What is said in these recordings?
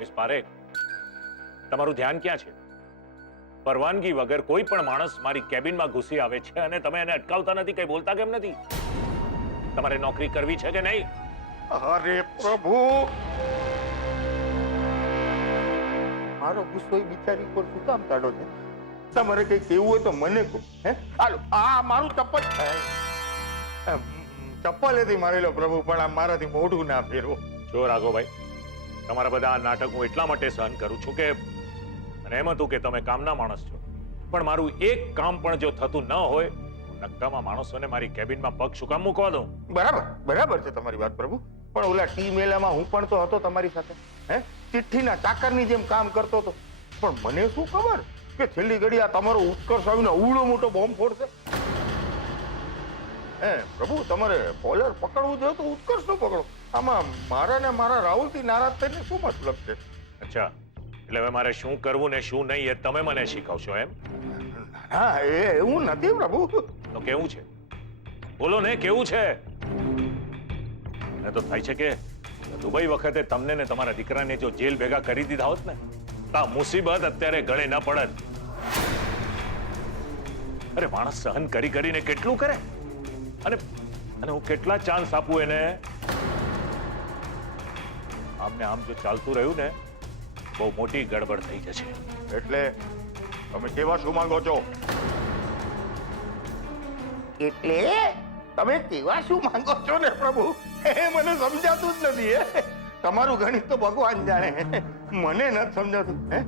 Miss Parekh, તમારું ધ્યાન ક્યાં છે? પરવાનગી વગર કોઈ પણ માણસ મારી કેબિનમાં ઘૂસી આવે છે અને તમે એને અટકાવતા નથી, કઈ બોલતા કેમ નથી? તમારે નોકરી કરવી છે કે નહીં? અરે પ્રભુ, મારો ગુસ્સો એ બિચારી પર શું કામ કાઢો છે? તમારે કઈ કેવું હોય તો મને કહો. હે હાલો, આ મારું ચપ્પલ ચપ્પલ એથી મારી લો પ્રભુ, પણ આ મારાથી મોઢું ના ફેરવો. જો રાઘવભાઈ, તમારા બધા આ નાટક હું એટલા માટે સહન કરું છું કે અને એમ હતું કે તમે કામના માણસ છો, પણ મારું એક કામ પણ જો થતું ન હોય, નક્કામાં માણસોને મારી કેબિનમાં પગ શું કામ મૂકવા દઉં? બરાબર છે તમારી વાત પ્રભુ, પણ ઓલા ટી મેલામાં હું પણ તો હતો તમારી સાથે. હે ચિઠ્ઠીના ચાકરની જેમ કામ કરતો હતો, પણ મને શું ખબર કે છેલ્લી ઘડી આ તમારો ઉત્કર્ષ આવીને અવળો મોટો બોમ્બ ફોડશે. હે પ્રભુ, તમારે કોલર પકડવું જોઈએ તો ઉત્કર્ષ નું પકડો. આમાં મારા ને મારા રાહુલથી નારાજ થઈને શું મતલબ છે? અચ્છા, એટલે હવે મારે શું કરવું ને શું નહીં એ તમે મને શીખવશો એમ? હા, એવું નથી પ્રભુ. તો કેવું છે? બોલો ને, કેવું છે? મને તો થાય છે કે દુબઈ વખતે તમને ને તમારા દીકરાને જો જેલ ભેગા કરી દીધા હોત ને, તો મુસીબત અત્યારે ગળે ન પડત. અરે માણસ સહન કરી કરીને કેટલું કરે, અને હું કેટલા ચાન્સ આપું એને? આમને આમ જો ચાલતું રહ્યું ને, બહુ મોટી ગડબડ થઈ જશે. એટલે તમે કેવા શું માંગો છો? એટલે તમે કેવા શું માંગો છો ને પ્રભુ, એ મને સમજાતું જ નથી. હે તમારું ગણિત તો ભગવાન જાણે, મને નથી સમજાતું. હે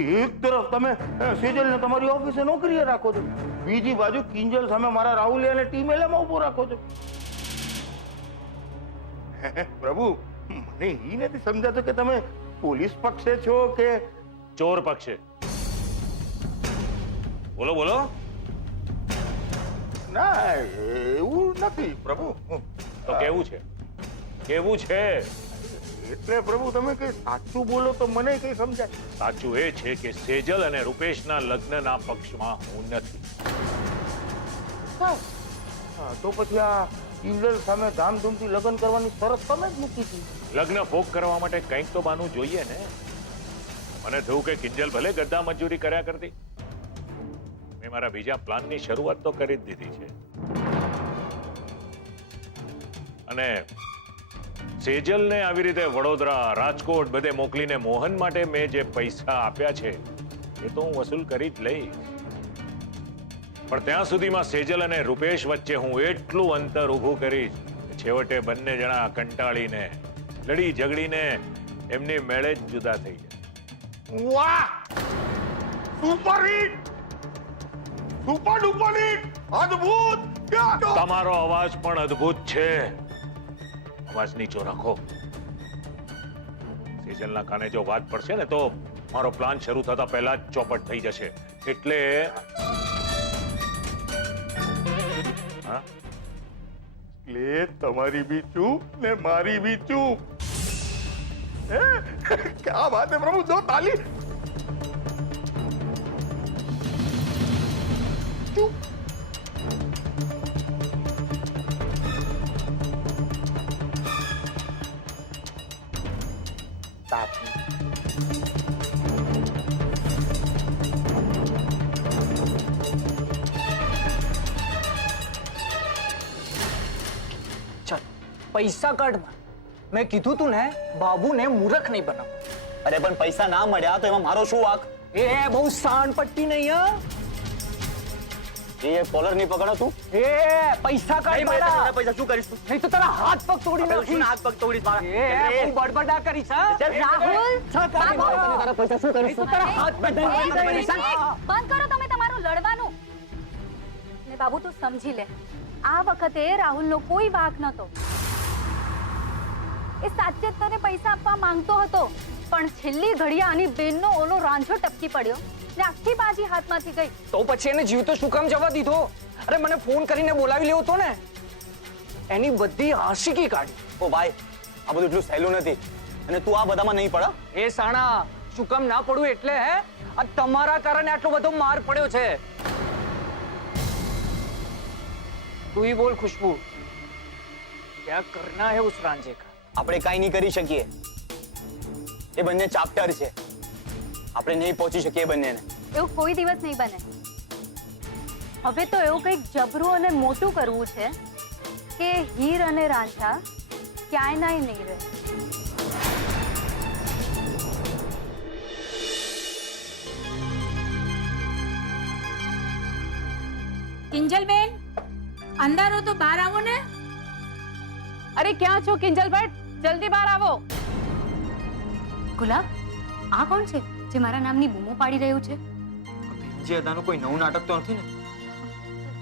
એક તરફ તમે સેજલને તમારી ઓફિસે નોકરીએ રાખો છો, બીજી બાજુ કિંજલ સામે મારા રાહુલિયાને ટીમેલામાં ઉભો રાખો છો. પ્રભુ, મને એ નથી સમજાતું કે તમે પોલીસ પક્ષે છો કે ચોર પક્ષે? બોલો બોલો. ના, એવું નથી પ્રભુ. તો કેવું છે? કેવું છે? એટલે પ્રભુ, તમે કઈ સાચું બોલો તો મને કઈ સમજાય. સાચું એ છે કે સેજલ અને રૂપેશના લગ્નના પક્ષમાં હું નથી. તો પછી આ કિંજલ સામે ધામધૂમથી લગ્ન કરવાની શરત તમે જ મૂકી હતી. લગ્ન ભોગ કરવા માટે કંઈક તો બાનું જોઈએ ને. મને થયું કે કિંજલ ભલે ગદ્દા મજૂરી કર્યા કરતી, મેં મારા બીજા પ્લાનની શરૂઆત તો કરી જ દીધી છે. અને સેજલને આવી રીતે વડોદરા, રાજકોટ બધે મોકલીને મોહન માટે મેં જે પૈસા આપ્યા છે એ તો હું વસૂલ કરી જ લઈશ. પણ ત્યાં સુધીમાં સેજલ અને રૂપેશ વચ્ચે હું એટલું અંતર ઊભું કરીશ કે છેવટે બંને જણા કંટાળીને, લડી ઝઘડીને એમની મેળે જ જુદા થઈ જાય. વાહ, super hit, super duper hit, અદ્ભુત. તમારો અવાજ પણ અદ્ભુત છે. અવાજ નીચો રાખો. સેજલના કાને જો વાત પડશે ને તો મારો પ્લાન શરૂ થતા પહેલા જ ચોપટ થઈ જશે. એટલે હા, લે તમારી બી ચૂપ ને મારી બી ચૂપ. ક્યાં વાત હે પ્રભુ, દો તાલી. ચૂપ. પૈસા કાઢ. મેં કીધું તું ને, બાબુને મૂર્ખ નહીં બનાવ. અરે પણ પૈસા ના મળ્યા તો એમાં મારો શું વાંક? એ બહુ સાણ પટ્ટી નહીં. એ કોલર નહીં પકડો તું. એ પૈસા કાઢ મારા. પૈસા શું કરીશ તું? નહીં તો તારા હાથ પગ તોડી નાખીશ. હાથ પગ તોડીશ મારા. એ બહુ બડબડા કરીશ. રાહુલ, તારા પૈસા શું કરીશ? તો તારા હાથ પગ બંધ કરો તમે તમારું લડવાનું. ને બાબુ, તું સમજી લે, આ વખતે રાહુલનો કોઈ વાંક નતો. એ સાચે જ તને પૈસા આપવા માંગતો હતો, પણ છેલ્લી ઘડીએ આની બેનનો ઓલો રાંઝો ટપકી પડ્યો ને આખી બાજી હાથમાંથી ગઈ. તો પછી એને જીવતો શું કામ જવા દીધો? અરે મને ફોન કરીને બોલાવી લેવો તો ને. એની બધી આશિકી કાઢી. ઓ ભાઈ, આ બધું એટલું સહેલું નથી, અને તું આ બધામાં નહીં પડા. એ સાણા, શું કામ ના પડું એટલે? હે, આ તમારા કારણે આટલો બધો માર પડ્યો છે. તું ही बोल खुशबू, क्या करना है उस रांझे का? આપણે કાઈ નહીં કરી શકીએ. એ બંને ચાપ્ટર છે. આપણે નહીં પહોંચી શકીએ એ બંનેને. એવું કોઈ દિવસ નહીં બને. હવે તો એવું કંઈક જબરું અને મોટું કરવું છે કે હીર અને રાંઝા ક્યાંય નાય નહીં રહે. કિંજલબેન, અંદર હો તો બહાર આવો ને. અરે ક્યાં છો કિંજલ ભટ્ટ? જલ્દી બહાર આવો. ગુલાબ, આ કોણ છે જે મારા નામની બૂમો પાડી રહ્યું છે? જે અદાનું કોઈ નવું નાટક તો નથી ને?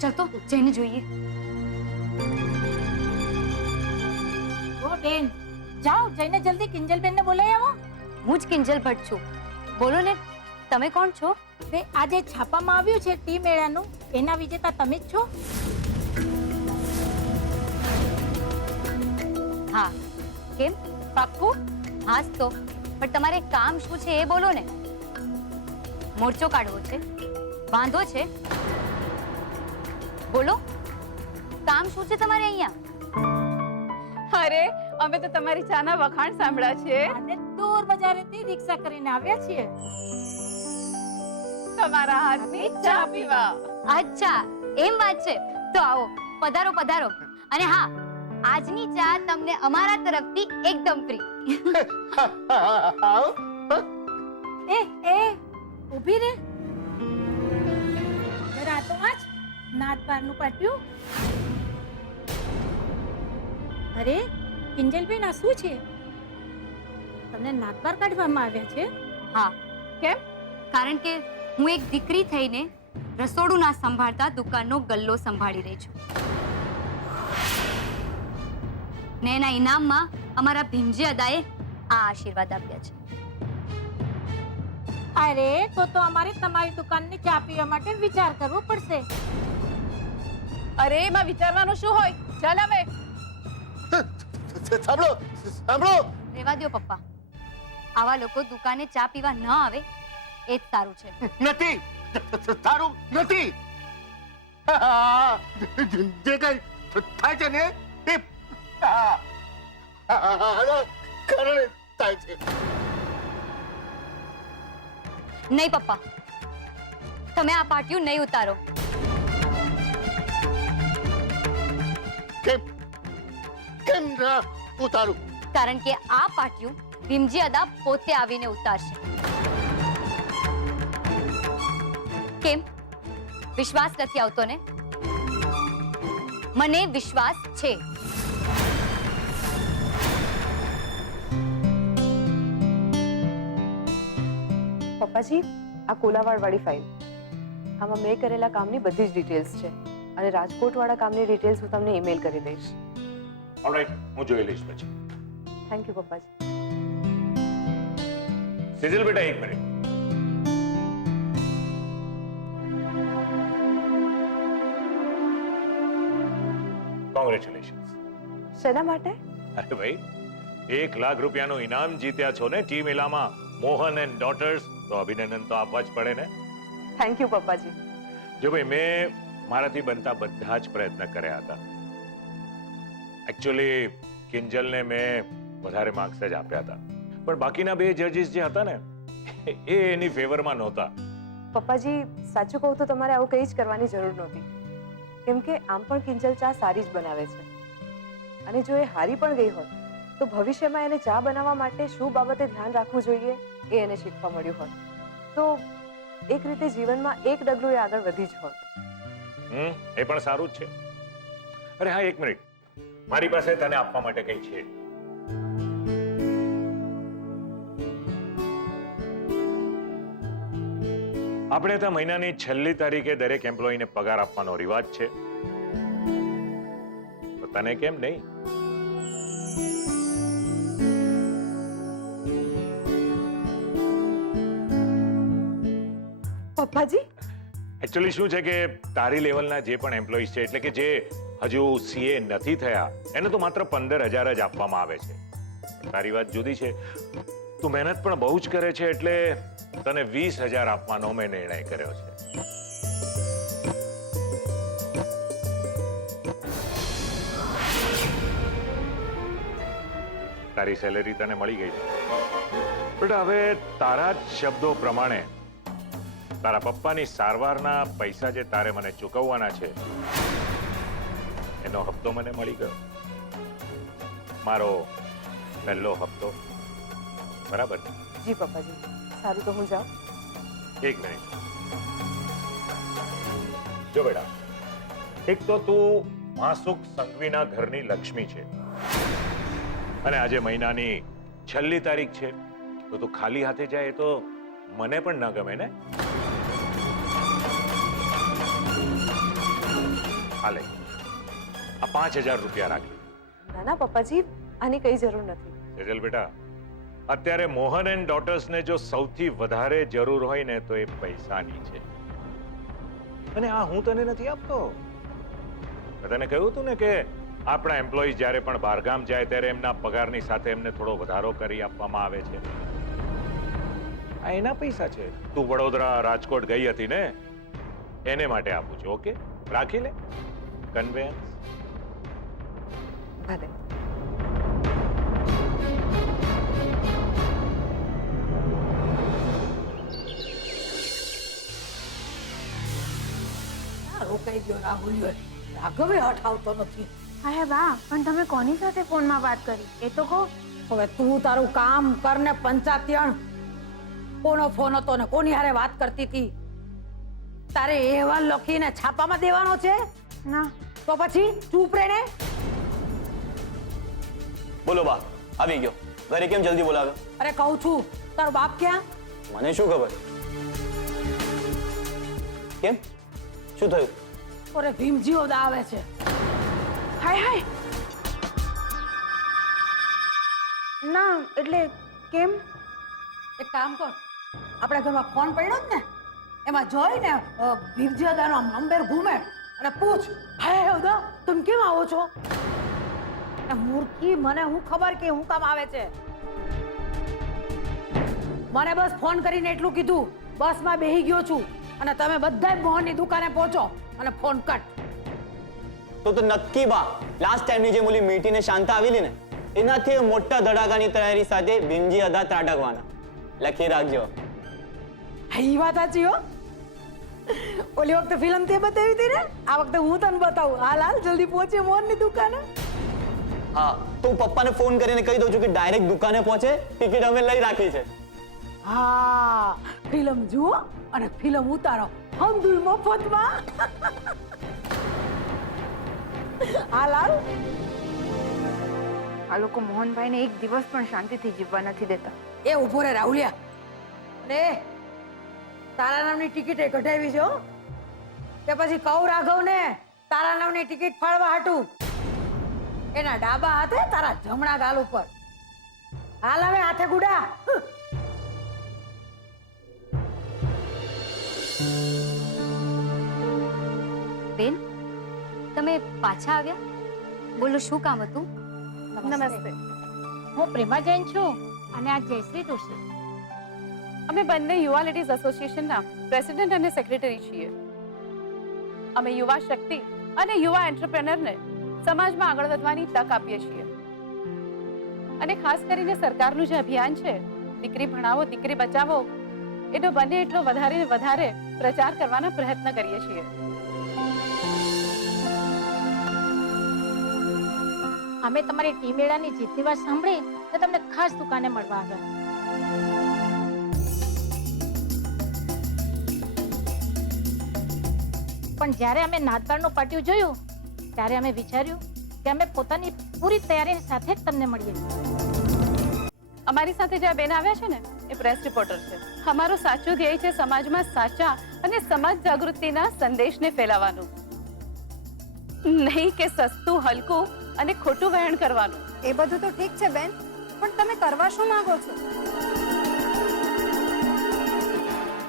ચાલ તો જઈને જોઈએ. ઓ બેન, જાઓ જઈને જલ્દી કિંજલબેનને બોલાવી આવો. હું જ કિંજલ ભટ્ટ છું. બોલો ને, તમે કોણ છો? તે આજે છાપામાં આવ્યું છે ટી મેળાનું, એના વિજેતા તમે જ છો. હા. કેમ? પાક્કું? હાસ તો. પણ તમારે કામ શું છે એ બોલો ને. મોરચો કાઢવો છે? વાંધો છે? બોલો, કામ શું છે તમારે અહીંયા? અરે અમે તો તમારી ચાના વખાણ સાંભળ્યા છે. આજે દૂર બજારેથી રિક્ષા કરીને આવ્યા છીએ. તમારા હાથની ચા પીવા. અચ્છા, એમ વાત છે. તો આવો, પધારો પધારો. અને હા, આજની ચા તમને અમારા તરફથી એકદમ ફ્રી. એ ઊભી રે. જરા તો આજ નાત બારનું પાટ્યું. અરે કિંજલબેન, આ શું છે? તમને નાત બાર કાઢવામાં આવ્યા છે? હા. કેમ? કારણ કે હું એક દીકરી થઈને રસોડું ના સંભાળતા દુકાનનો ગલ્લો સંભાળી રહી છું. ને એના ઇનામમાં અમારા ભીમજી અદાએ આ આશીર્વાદ આપ્યા છે. અરે તો અમારે તમારી દુકાનની ચા પીવા માટે વિચાર કરવો પડશે. અરે એમાં વિચારવાનું શું હોય? ચાલ હવે. સાંભળો. રેવા દ્યો પપ્પા. આવા લોકો દુકાને ચા પીવા ન આવે એ જ સારું છે. નથી તારું નથી. જે કઈ થાય છે ને એ કારણે થાય છે. નહીં પપ્પા, તમે આ પાટિયું નહીં ઉતારો. કેમ ના ઉતારું? કારણ કે આ પાટિયું ભીમજી અદા પોતે આવીને ઉતારશે. કેમ? વિશ્વાસ નથી આવતો ને? મને વિશ્વાસ છે. પપ્પાજી, આ કોલાવાડ વાળી ફાઇલ, આમાં મેં કરેલા કામની બધી જ ડિટેલ્સ છે અને રાજકોટ વાળા કામની ડિટેલ્સ હું તમને ઈમેલ કરી દઈશ. ઓલરાઈટ, હું જોઈ લઈશ પછી. Thank you પપ્પાજી. સિજલ બેટા, એક મિનિટ. કોંગ્રેચ્યુલેશન્સ. શેના માટે? અરે ભાઈ, 1 લાખ રૂપિયાનું ઇનામ જીત્યા છો ને ટી મેલામાં. મોહન એન્ડ ડોટર્સ, તો અભિનંદન તો આપવા જ પડે ને. થેન્ક યુ પપ્પાજી. જો ભાઈ, મેં મારાથી બનતા બધા જ પ્રયત્ન કર્યા હતા. એકચ્યુઅલી કિંજલને મેં વધારે માર્ક્સ જ આપ્યા હતા, પણ બાકીના 2 જજીસ જે હતા ને એ એની ફેવરમાં નહોતા. પપ્પાજી, સાચું કહું તો તમારે આવું કંઈ જ કરવાની જરૂર નહોતી, કેમ કે આમ પણ કિંજલ ચા સારી જ બનાવે છે અને જો એ હારી પણ ગઈ હોત તો ભવિષ્યમાં એને ચા બનાવવા માટે શું બાબતે ધ્યાન રાખવું જોઈએ એ એને શીખવા મળ્યું હોત, તો એક રીતે જીવનમાં એક ડગલું એ આગળ વધી જ હોત. એ પણ સારું જ છે. અરે હા, એક મિનિટ, મારી પાસે તને આપવા માટે કંઈ છે. આપણે ત્યાં મહિનાની છેલ્લી તારીખે દરેક એમ્પ્લોયીને પગાર આપવાનો રિવાજ છે, તો તને કેમ નહીં? પપ્પાજી, એકચ્યુઅલી શું છે કે તારી લેવલના જે પણ એમ્પ્લોઈઝ છે, એટલે કે જે હજુ સીએ નથી થયા, એને તો માત્ર 15,000 જ આપવામાં આવે છે. તારી વાત જુદી છે. તું મહેનત પણ બહુ જ કરે છે, એટલે તને 20,000 આપવાનો મેં નિર્ણય કર્યો છે. તારી સેલેરી તને મળી ગઈ છે. બેટા હવે તારા જ શબ્દો પ્રમાણે તારા પપ્પાની સારવારના પૈસા જે તારે મને ચૂકવવાના છે એનો હપ્તો મને મળી ગયો. મારો પહેલો હપ્તો. બરાબર ને? જી પપ્પાજી. સારું તો હું જાઉં. એક મિનિટ. જો બેટા, એક તો તું માસુક સંઘવીના ઘરની લક્ષ્મી છે અને આજે મહિનાની છેલ્લી તારીખ છે, તો તું ખાલી હાથે જાય એ તો મને પણ ન ગમે ને. હાલે આ 5000 રૂપિયા રાખી. ના ના પપ્પાજી, આની કઈ જરૂર નથી. સેજલ બેટા, અત્યારે મોહન એન્ડ ડોટર્સને જો સૌથી વધારે જરૂર હોય ને તો એ પૈસાની છે. અને આ હું તને નથી આપતો. મેં તને કહ્યું હતું ને કે આપણા એમ્પ્લોયી જ્યારે પણ બહારગામ જાય ત્યારે એમના પગારની સાથે એમને થોડો વધારો કરી આપવામાં આવે છે. આ એના પૈસા છે. તું વડોદરા રાજકોટ ગઈ હતી ને, એને માટે આપું છું. ઓકે, રાખી લે. કન્વેન્સ. ભલે. રોકાઈ ગયો રાહુલ. રાઘવે હઠ આવતો નથી. હા બા, પણ તમે કોની સાથે ફોનમાં વાત કરી એ તો કહો. હવે તું તારું કામ કર ને પંચાયણ. કોનો ફોન હતો ને કોની હારે વાત કરતી હતી? તારે અહેવાલ લખીને છાપામાં દેવાનો છે? ના. તો પછી ચૂપ રહે ને. બોલો બા, આવી ગયો. ઘરે કેમ જલ્દી બોલાવ્યો? અરે કહું છું, તારો બાપ ક્યાં? મને શું ખબર? કેમ, શું થયું? ઓરે ભીમજી ઓદા આવે છે. હાય હાય. ના એટલે કેમ? એક કામ કર, આપણા ઘરમાં ફોન પડ્યો જ ને, એમાં જોઈને ભીમજી ઓદાનો નંબર ઘૂમે અને પૂછ, હાય ઓદા તમે કેમ આવો છો? મૂર્ખી, મને હું ખબર કે હું કામ આવે છે. મને બસ ફોન કરીને એટલું કીધું, બસમાં બેહી ગયો છું અને તમે બધા મોહનની દુકાને પહોંચો અને ફોન કટ. તો નક્કી બા, લાસ્ટ ટાઈમની જે ઓલી મીઠી ને શાંતા આવેલી ને, એનાથી મોટા ધડાકાની તૈયારી સાથે ભીમજી અદા ત્રાટકવાના. લખી રાખજો. એ વાત સાચી હો. ઓલી વખતે ફિલ્મ તે બતાવી હતી ને, આ વખતે હું તને બતાવું. હાલ હાલ જલ્દી પહોંચે મોહનની દુકાને. હા, તો હું પપ્પાને ફોન કરીને કહી દઉં છું કે ડાયરેક્ટ દુકાને પહોંચે. ટિકિટ અમે લઈ રાખી છે. હા, ફિલ્મ જુઓ અને ફિલ્મ ઉતારો હમદુલ મફતમાં. હાલ હાલ. આ લોકો મોહનભાઈને એક દિવસ પણ શાંતિથી જીવવા નથી દેતા. એ ઉભો રે રાહુલિયા. ને તારા નામની ટિકિટ એ કઢાવી છે હો, કે પછી કહું રાઘવ ને તારા નામની ટિકિટ ફાળવા હાટું? એના ડાબા હાથે તારા જમણા ગાલ ઉપર. હાલ હવે હાથે ગુડા. બેન, તમે પાછા આવ્યા? બોલો, શું કામ હતું? નમસ્તે. હું પ્રેમા જૈન છું અને આ જયશ્રી દોશી. અમે બંને યુવા લેડીઝ એસોસિએશનના પ્રેસિડેન્ટ અને સેક્રેટરી છીએ. અમે યુવા શક્તિ અને યુવા એન્ટરપ્રેનરને સમાજમાં આગળ વધવાની તક આપીએ છીએ. અને ખાસ કરીને સરકારનું જે અભિયાન છે, દીકરી ભણાવો દીકરી બચાવો, એનો બને એટલો વધારે ને વધારે પ્રચાર કરવાના પ્રયત્ન કરીએ છીએ. અમે તમારી ટી મેળાની જીતની વાત સાંભળી તો તમને ખાસ દુકાને મળવા આવ્યા. પણ જ્યારે અમે નાતાળનું પાટિયું જોયું ત્યારે અમે વિચાર્યું કે અમે પોતાની પૂરી તૈયારી સાથે જ તમને મળીએ. અમારી સાથે જે આ બેન આવ્યા છે ને, એ પ્રેસ રિપોર્ટર છે. અમારું સાચું ધ્યેય છે સમાજમાં સાચા અને સમાજ જાગૃતિના સંદેશને ફેલાવવાનું, નહીં કે સસ્તું, હલકું અને ખોટું વહેણ કરવાનું. એ બધું તો ઠીક છે બેન, પણ તમે કરવા શું માંગો છો?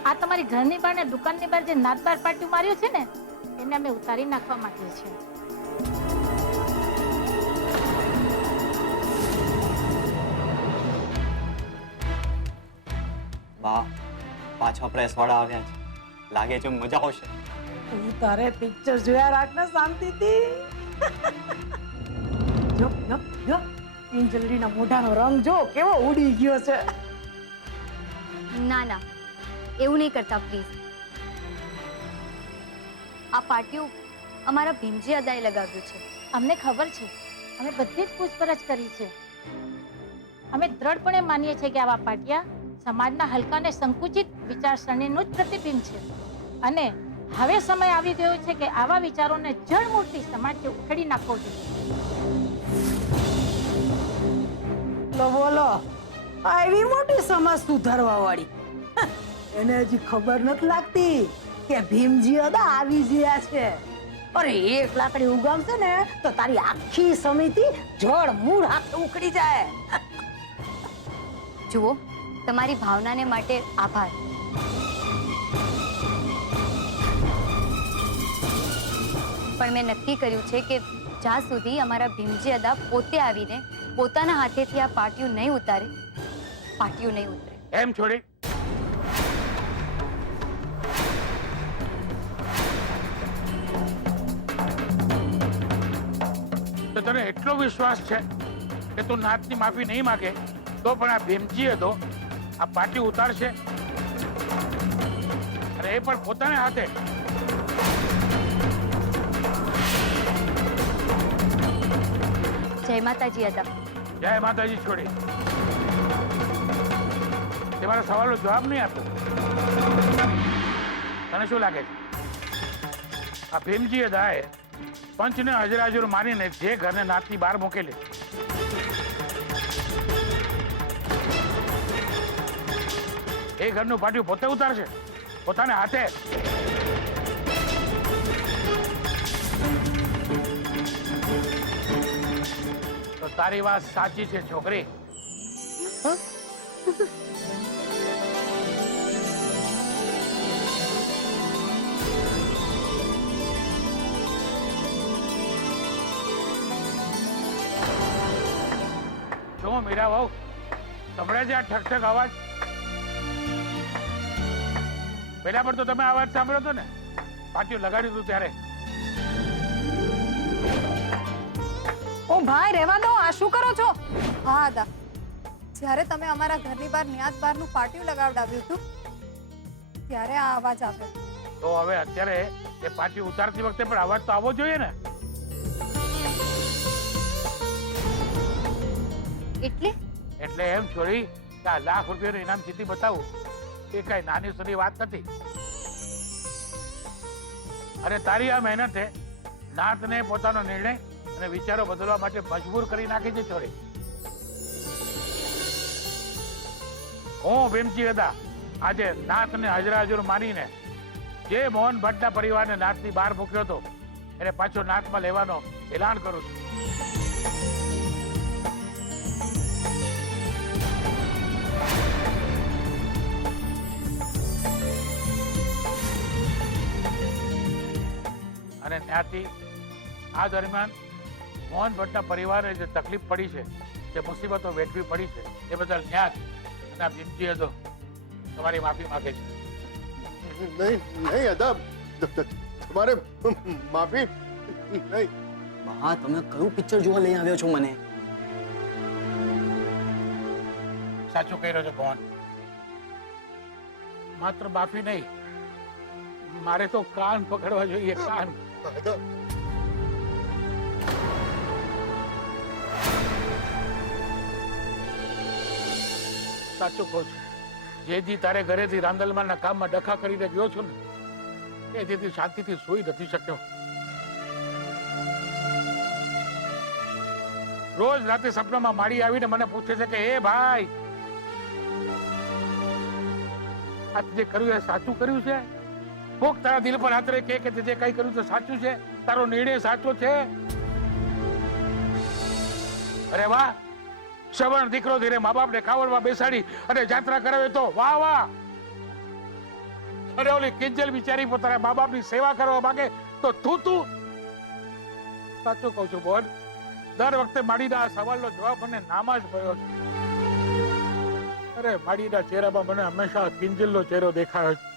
આ તમારી ઘરની બહાર ને દુકાનની બહાર જે નાતબાર પાટિયું માર્યું છે ને, એને અમે ઉતારી નાખવા માંગીએ છીએ. વાહ, પાછા પ્રેસ વાળા આવ્યા છે. લાગે છે મજા આવશે. તું તારે પિક્ચર જોયા રાખ ને શાંતિથી. જો જો જો, કિંજલડીના મોઢાનો રંગ જો કેવો ઉડી ગયો છે. ના ના, એવું નહીં કરતા પ્લીઝ. આ પાટિયું અમારા ભીમજી અદાએ લગાવ્યું છે. અમને ખબર છે, અમે બધી જ પૂછપરછ કરી છે. અમે દ્રઢપણે માનીએ છીએ કે આવા પાટિયા સમાજના હલકા અને સંકુચિત વિચારસરણીનું જ પ્રતિબિંબ છે. અને હવે સમય આવી ગયો છે કે આવા વિચારોને જળમૂળથી સમાજથી ઉખેડી નાખવો જોઈએ. લો બોલો, આવી મોટી સમાજ સુધારવા વાળી એને હજી ખબર નથી લાગતી કે ભીમજી અદા આવી ગયા છે. અરે એક લાકડી ઉગામશે ને તો તારી આખી સમિતિ જળ મૂળ હાથે ઉખડી જાય. જુઓ, તમારી ભાવનાને માટે આભાર. પણ મેં નક્કી કર્યું છે કે જ્યાં સુધી અમારા ભીમજી અદા પોતે આવીને પોતાના હાથેથી આ પાટિયું નહીં ઉતારે, પાટિયું નહીં ઉતરે. એમ છોડી તો તને એટલો વિશ્વાસ છે કે તું નાતની માફી નહીં માગે તો પણ આ ભીમજી હતો આ પાટી ઉતારશે, અને એ પણ પોતાના હાથે? જય માતાજી અદા. જય માતાજી. છોડી તે મારા સવાલનો જવાબ નહીં આપ્યો. તને શું લાગે છે આ ભીમજી અદાએ પંચને હાજરાજુર માનીને જે ઘરને નાતની બહાર મૂકેલી, એ ઘરનું પાટિયું પોતે ઉતારશે પોતાના હાથે? તો તારી વાત સાચી છે છોકરી. શું મીરા વહુ, સંભળાય છે આ ઠક ઠક અવાજ? પેલા પર તો તમે અવાજ સાંભળ્યો હતો ને, પાટિયું લગાડ્યું હતું ત્યારે? ઓ ભાઈ, રહેવા દો. આ શું કરો છો? હા દા, જ્યારે તમે અમારા ઘરની બહાર ન્યાત બારનું પાટિયું લગાવડાવ્યું હતું ત્યારે આ અવાજ આવ્યો. તો હવે અત્યારે એ પાટિયું ઉતારતી વખતે પણ અવાજ તો આવવો જોઈએ ને? એટલે એમ છોડી કે આ લાખ રૂપિયાનું ઇનામ જીતી બતાવું એ કઈ નાની સૂની વાત નથી. અને તારી આ મહેનતે નાતને પોતાનો નિર્ણય અને વિચારો બદલવા માટે મજબૂર કરી નાખી છે છોડી. હું ભીમજી અદા આજે નાતને હાજરાજુર માનીને જે મોહન ભટ્ટના પરિવારને નાતની બહાર મૂક્યો હતો એને પાછો નાતમાં લેવાનો એલાન કરું છું. અને ત્યાંથી આ દરમિયાન મોહન ભટ્ટના પરિવારને જે તકલીફ પડી છે, જે મુસીબતો વેઠવી પડી છે, એ બદલ ન્યાત અને ભીમજી હતો તમારી માફી માંગે છે. નહીં નહીં અદા, તમારે માફી નહીં. બા, તમે કયું પિક્ચર જોવા લઈ આવ્યો છો મને? સાચું કહી રહ્યો છો ભવન. માત્ર માફી નહીં, મારે તો કાન પકડવા જોઈએ. કાન. સાચું કહું છું, જે દી તારે ઘરેથી રાંદલમાના કામમાં ડખા કરીને ગયો છું ને, એ દીથી શાંતિથી સૂઈ નથી શક્યો. રોજ રાતે સપનામાં માડી આવીને મને પૂછે છે કે એ ભાઈ, આ જે કર્યું એ સાચું કર્યું છે? કોક તારા દિલ પર હાથ રહે કે જે કઈ કર્યું તે સાચું છે? તારો નિર્ણય સાચો છે? અરે વાહ, સવર્ણ દીકરો ધીરે મા બાપને કાવડમાં બેસાડી અને જાત્રા કરાવે તો વાહ વાહ. અરે ઓલી કિંજલ બિચારી પોતાના મા બાપની સેવા કરવા માંગે તો તું સાચું કહું છું બોલ, દર વખતે માડીના આ સવાલનો જવાબ મને નામાં જ મળ્યો છે. અરે માડીના ચહેરામાં મને હંમેશા કિંજલનો ચહેરો દેખાયો છે.